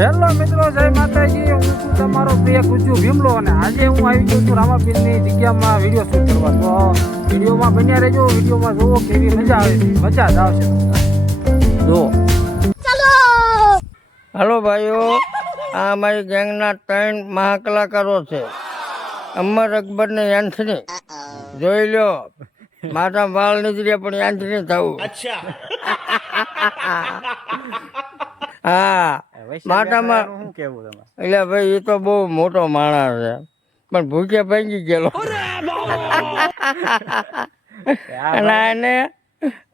Hello મિત્રો, જય માતાજી. હું છું તમારો પ્રિય ગુજ્જુ ભીમલો અને આજે હું આવી ગયો છું રામાપીરની જગ્યામાં વિડીયો શૂટ કરવા. તો વિડીયોમાં બન્યા રહેજો. વિડીયોમાં જોવો કેવી મજા આવે છે, મજા જ આવશે. જો ચાલો. હાલો ભાઈઓ, આ અમારી ગેંગના 3 મહાકલાકારો છે. અમર અકબર ને યાન્થની જોઈ લો. માથા વાળ નીકળ્યા પણ યાન્થની થવું. હા, માટામાં શું કેવું તમે? એટલે ભાઈ એ તો બહુ મોટો માણસ છે, પણ ભૂખ્યા ભાંગી ગયેલો. અને એને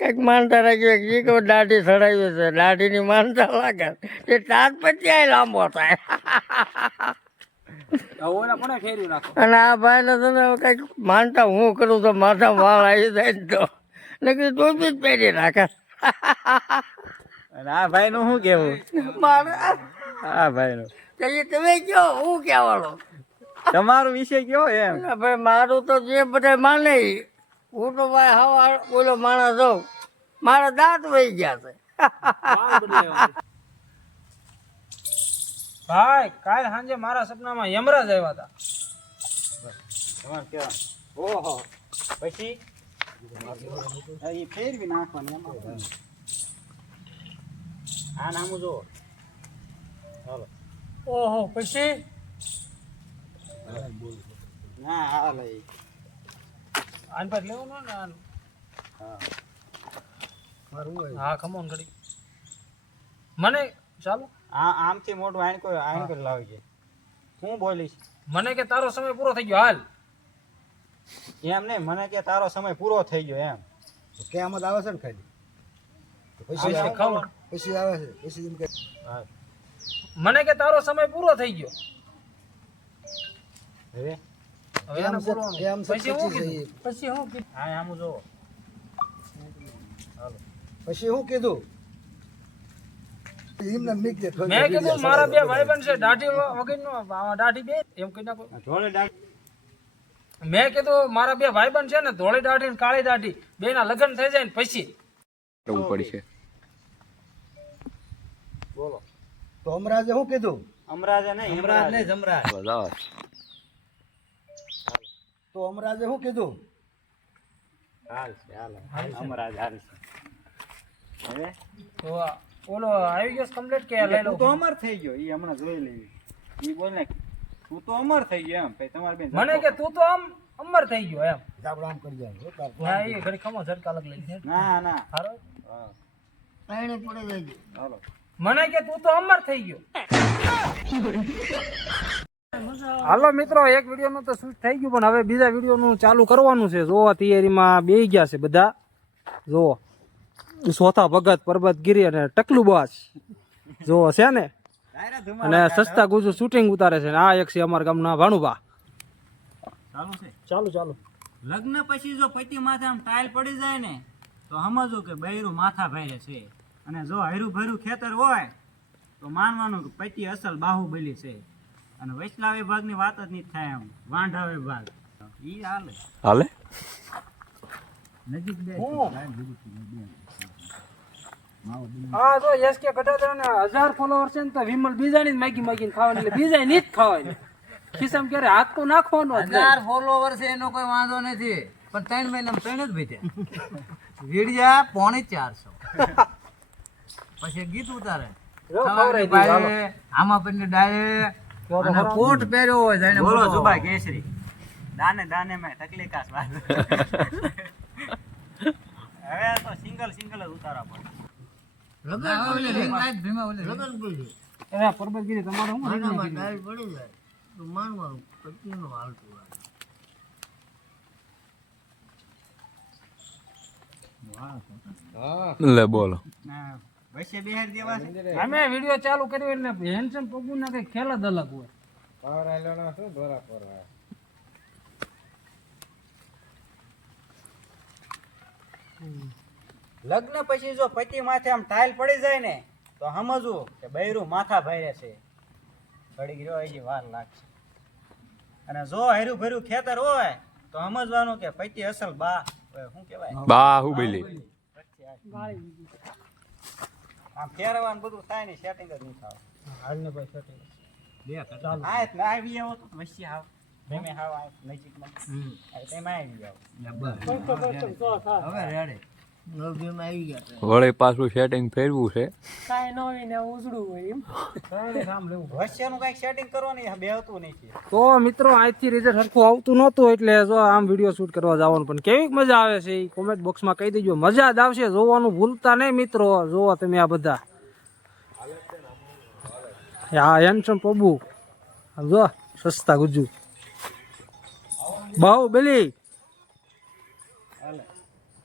કઈક માનતા રાખી કે દાઢી સડાવી છે, દાઢીની માનતા લાગે તે તાર પછી આ લાંબો થાય. અને આ ભાઈ ને કઈક માનતા હું કરું તો માથા વાળ આવી જાય ને તો ટોપી જ પહેરી રાખે. આ ભાઈ નું શું કેવું? આ ભાઈ નું તમે કયો, હું કહેવાનો તમારું વિષય કયો એમ? ભાઈ મારું તો જે બધા માને હું તો ભાઈ હવા બોલો માણસ હોઉં. મારા દાંત વહી ગયા છે. ભાઈ કાલ સાંજે મારા સપનામાં યમરાજ આવ્યા હતા. ઓહો, પછી ફેરવી નાખવાનું. આ નામું જો. ચાલો. ઓહો, પછી ના આ લઈ આન પર લેવાનું ને આન. હા ખમોન ઘડી મને ચાલો. આમથી મોટું આણ કોઈ લાવી છે. હું બોલીશ મને કે તારો સમય પૂરો થઈ ગયો હાલ. એમ નહીં, મને કે તારો સમય પૂરો થઈ ગયો એમ. કેમ આવે છે ને ખાલી પછી આવે છે પછી એમ કે મને કે તારો સમય પૂરો થઈ ગયો. હવે હવે આને બોલવાનું. પછી હું કીધું? પછી હું કીધું? હા આમું જો. પછી હું કીધું? મેં કીધું મારા 2 ભાઈબંધ છે, દાઢી વગરનો દાઢી બે એમ કહી નાખો. ધોળે દાઢી. મેં કીધું મારા 2 ભાઈબંધ છે ને, ધોળી દાઢી ને કાળી દાઢી, બેના લગ્ન થઈ જાય ને પછી કરવું પડશે. બોલો. તો અમરાજે શું કીધું? અમરાજે નહીં, અમરાજ નહીં, જમરાજ. તો અમરાજે શું કીધું? હાલ છે, હાલ અમરાજ હાલ છે. હવે તો ઓલો આવી ગયો કમ્પ્લીટ કે લઈ તું લો. તો અમર થઈ ગયો. ઈ હમણાં જોઈ લેવી. ઈ બોલ ને તું તો અમર થઈ ગયો એમ. પછી તમારી બેન મને કે તું તો આમ અમર થઈ ગયો એમ. આપણે આમ કરી જાય હા એ ઘડી ખમો ઝટકા લગ લઈ. ના ના. હારો હા પાણી પડે જાય. હાલો. મને કે તું તો અમર થઈ ગયો. હાલો મિત્રો, એક વિડીયો નું તો શૂટ થઈ ગયું, પણ હવે બીજા વિડીયો નું ચાલુ કરવાનું છે. જોવા તૈયારીમાં બેહી ગયા છે બધા. જોવો સોથા ભગત, પરબતગીરી અને ટકલું બાસ જોવો છે ને. અને સસ્તા ગુજુ શૂટિંગ ઉતારે છે. આ એક છે અમારા ગામના ભાણુભા. ચાલુ છે. ચાલુ. લગ્ન પછી જો પતિ માથે આમ ટાઈલ પડી જાય ને તો સમજો કે બૈરું માથા ભારે છે. અને જો હૈરું ભૈરું ખેતર હોય તો માનવાનું કે પતિ અસલ બાહુબલી છે. અને વૈષ્ણવ વિભાગની વાત જ નહીં થાય. એમ વાંઢા વિભાગ ઈ હાલે નજીક બે. હા જો યસ કે કટાતા ને 1000 ફોલોવર છે ને તો વિમલ બીજાની માગીને ખાવાની, એટલે બીજા ની જ ખાવાની. ખિસ્સામાં ક્યારે હાથ તો નાખવાનો જ નહીં. 1000 ફોલોવર છે એનો કોઈ વાંધો નથી, પણ 3 મહિનામાં 3 જ ભેટ્યા. વીડિયા 450. પછી ગીત ઉતારે આમાં પણ ડાળે અને કોટ પહેર્યો હોય જાણે બોલો જુબા કેસરી દાને દાને મેં તકલીકાસ વાત. હવે તો સિંગલ જ ઉતારવા પડે. પરબતગીરી તમારું શું લે બોલો. વૈસે બેહાર દેવા છે. અમે વિડીયો ચાલુ કર્યો એટલે હેન્ડસમ પગુ ના કઈ ખેલ જ અલગ હોય. લગ્ન પછી જો પતિ માથે આમ ટાઈલ પડી જાય ને તો સમજવું કે બૈરું માથા ભારે છે. ઘડી ગયો હજી વાર લાગશે. અને જો હૈરું ભર્યું ખેતર હોય તો સમજવાનું કે પતિ અસલ બા શું કહેવાય બાહુબલી. આમ ફેરવાનું બધું થાય ને સેટિંગ જ નહીં થાય. હાલને ભાઈ setting. આ એટલે આવી આવો તો વચ્ચે આવ તમે હાવ આ નજીકમાં તમે આવી આવો હવે રેડી વળી પાછું સેટિંગ ફેરવું છે વચ્ચેનું કઈક સેટિંગ કરો ને બે હતું નહીં તો મિત્રો અહીંથી રિઝલ્ટ સરખું આવતું નહોતું એટલે જો આમ વિડીયો શૂટ કરવા જવાનું પણ કેવી મજા આવે છે એ કોમેન્ટ બોક્સમાં કહી દેજો મજા જ આવશે જોવાનું ભૂલતા નહીં મિત્રો જોવો તમે આ બધા આ હેન્ડસમ પબુ જો સસ્તા ગુજ્જુ બાહુબલી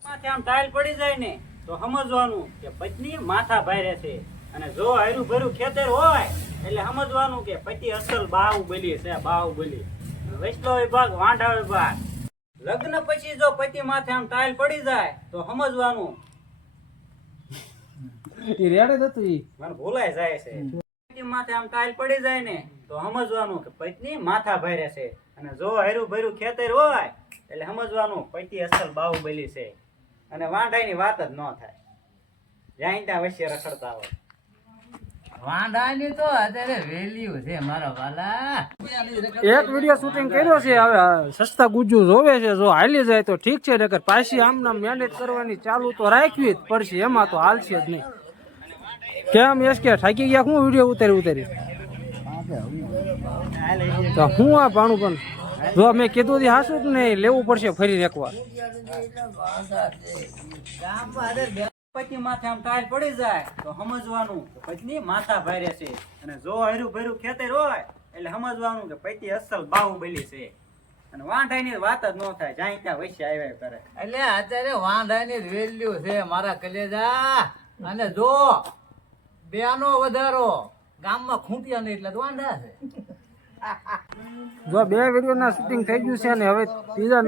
માથે આમ ટાઈલ પડી જાય ને તો સમજવાનું કે પત્ની માથા ભારે છે અને જો હારું ભર્યું ખેતર હોય એટલે સમજવાનું કે પતિ અસલ બાહુબલી છે બાહુબલી વૈષ્ણવ વિભાગ વાંઢા વિભાગ લગ્ન પછી જો પતિ માથે આમ ટાઈલ પડી જાય તો સમજવાનું એ રેડે જ હતું ઈ મને ભૂલાઈ જાય છે પતિ માથે આમ ટાઈલ પડી જાય ને તો સમજવાનું કે પત્ની માથા ભારે છે અને જો હારું ભર્યું ખેતર હોય એટલે સમજવાનું પતિ અસલ બાહુબલી છે અને વાંઢાની વાત જ ન થાય જ્યાં ત્યાં વચ્ચે રખડતા હોય વાંઢાની તો અત્યારે વેલ્યુ છે મારા વાલા. એક વિડીયો શૂટિંગ કર્યો છે હવે સસ્તા ગુજ્જુ જોવે છે જો હાલી જાય તો ઠીક છે નકર પાછી આમના મહેનત કરવાની ચાલુ તો રાખવી જ પડશે એમાં તો હાલશે જ નહીં કેમ એસ કે થાકી ગયા હું વિડીયો ઉતારી તો હું આ ભાણું પણ જો મેં કીધું હતી હાસું જ નહીં લેવું પડશે ફરી એકવાર પતિ માથે આમ ટાઈલ પડી જાય તો સમજવાનું કે પત્ની માથા ભારે છે અને જો હર્યું ભર્યું ખેતર હોય એટલે સમજવાનું કે પતિ અસલ બાહુબલી છે અને વાંઢાની વાત જ ન થાય જ્યાં ત્યાં વૈશ્ય આવ્યા કરે એટલે અત્યારે વાંઢાની વેલ્યુ છે મારા કલેજા. અને જો બેનો વધારો ગામમાં ખૂંટ્યા નહીં એટલે તો વાંઢા છે. જો બે વિડીયોના શૂટિંગ થઈ ગયું છે અને હવે ત્રીજા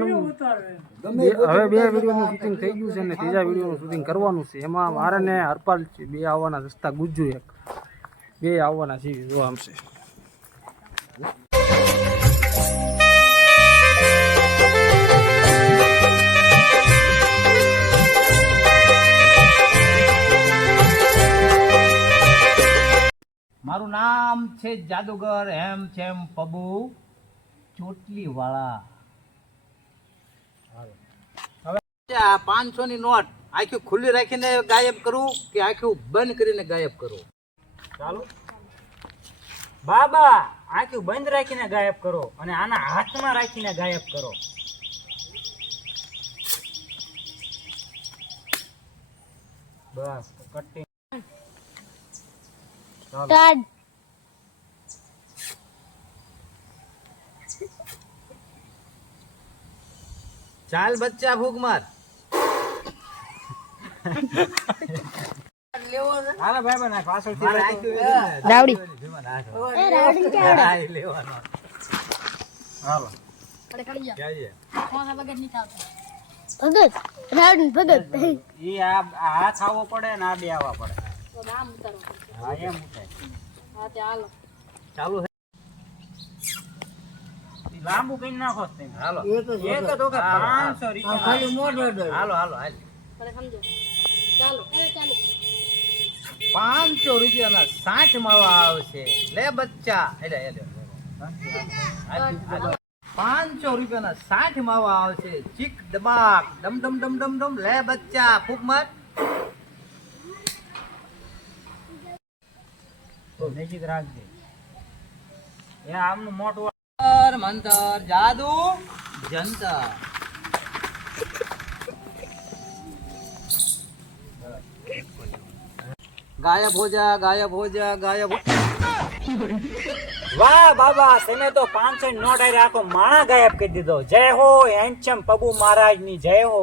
હવે બે વિડીયોનું શૂટિંગ થઈ ગયું છે અને ત્રીજા વિડીયોનું શૂટિંગ કરવાનું છે એમાં મારે ને હરપાલ છે બે આવવાના રસ્તા ગુજ્જુ એક બે આવવાના છે જો આમ છે મારું નામ છે જાદુગર હેમ છેમ પબુ ચોટલી વાળા. આ 500 ની નોટ આખી ખુલ્લી રાખીને ગાયબ કરું કે આખું બંધ કરીને ગાયબ કરું? ચાલો બાબા આંખું બંધ રાખીને ગાયબ કરો અને આના હાથમાં રાખીને ગાયબ કરો. બસ કટ્ટી ચાલ બચ્ચા ભૂખ માર. હાલો ભાઈ બના પાછળથી મારે રાખો. આખું રાવડી. રાવડી લેવાનો. હાલો ભગત રાવણ ભગત ઈ આ હાથ આવવો પડે ને આ બે આવવા પડે. હા એમ ઉઠાય. ચાલુ છે. ઈ લાંબુ કરી નાખો છો તમે. હાલો એક જ વખત 500 રૂપિયા. હાલો હાલો હાલ. 500 રૂપિયાના 60 માવા આવશે. લે બચ્ચા એટલે 500 રૂપિયાના 60 માવા આવશે. ચીક દબાક ડમ ડમ ડમ ડમ ડમ. લે બચ્ચા ફૂક માર. તો નજીક રાખજે. એ આમનું મોટું મંતર જાદુ જંતર. ગાયબ હો જા ગાયબ હો જા ગાયબ. વાહ બાબા તમે તો 500 ની નોટ આખો માણા ગાયબ કરી દીધો. જય હો હેન્ડસમ પબુ મહારાજ ની જય હો.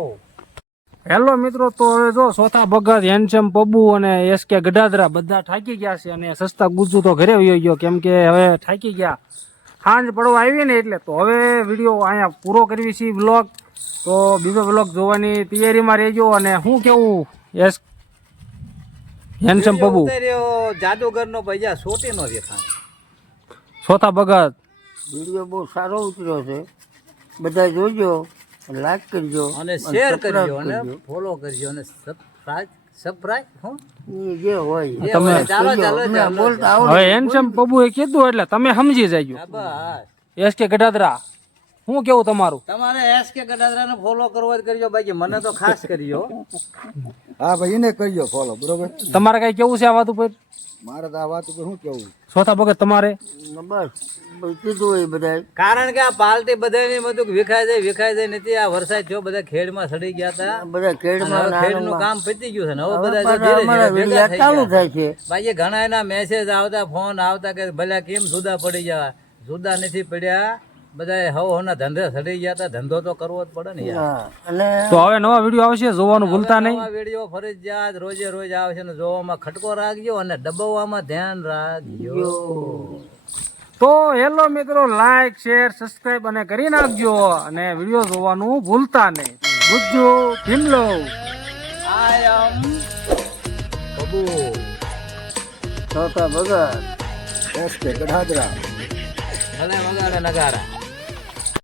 હેલો મિત્રો તો હવે જો ચોથા ભગત હેન્ડસમ પબુ અને એસ કે ગઢાદરા બધા થાકી ગયા છે અને સસ્તા ગુજ્જુ તો ઘરે વયો ગયો કેમ કે હવે થાકી ગયા સાંજ પડવા આવી ને એટલે તો હવે વિડીયો અહીંયા પૂરો કરવી છે બ્લોગ તો બીજો બ્લોગ જોવાની તૈયારીમાં રહેજો અને હું કેવું એસ હેન્ડસમ પબુ જાદુગર નો પૈસા સોટી નો દેખાય. ચોથા ભગત વિડીયો બહુ સારો ઉતર્યો છે બધા જોજો લાઈક કરજો અને શેર કરજો અને ફોલો કરજો અને સરપ્રાઈઝ હું ઈ જે હોય જે હોય. ચાલો ચાલો અમને ચાલો બોલતા આવડે. હવે હેન્ડસમ પબુએ કીધું એટલે તમે સમજી જાજો. હા, બસ એસ કે ગઢાદરા શું કેવું તમારું? તમારે એસ કે ગઢાદરાને ફોલો કરવો હોય તો કરજો, બાકી મને તો ખાસ કરજો. હા ભાઈ એને કરજો ફોલો, બરોબર. તમારે કઈ કેવું છે આ વાત ઉપર? મારે તો આ વાત ઉપર શું કેવું? ચોથા ભગત તમારે બસ કીધું હોય બધાય. કારણ કે આ પાલટી બધાની બધું વિખાય જાય નથી. આ વરસાદ જો બધા ખેડમાં સડી ગયા હતા. બધા ખેડમાં ને ખેડનું આનામાં. કામ પતી ગયું છે ને હવે હવે બધા પાછા ધીરે અમારા ધીરે ભેગા વિડિયા થઈ ચાલુ ગયા. થાય છે. બાકી ઘણા એના મેસેજ આવતા, ફોન આવતા કે ભલે કેમ જુદા પડી ગયા. જુદા નથી પડ્યા, બધા હવના ધંધે સડી ગયા હતા. ધંધો તો કરવો જ પડે ને યાર. હા, અને તો હવે નવા વિડીયો આવશે, જોવાનું ભૂલતા નહીં. નવા વિડીયો ફરજિયાત રોજે રોજ આવશે ને જોવામાં ખટકો રાખજો અને દબાવવામાં ધ્યાન રાખજો. તો હેલો મિત્રો, લાઈક શેર સબસ્ક્રાઇબ અને કરી નાખજો અને વિડીયો જોવાનું ભૂલતા નહીં. ગુજ્જુ ભીમલો. I am બબુ. ચોથા ભગત એસ કે ગઢાદરા. ભલે વગાડે નગારા.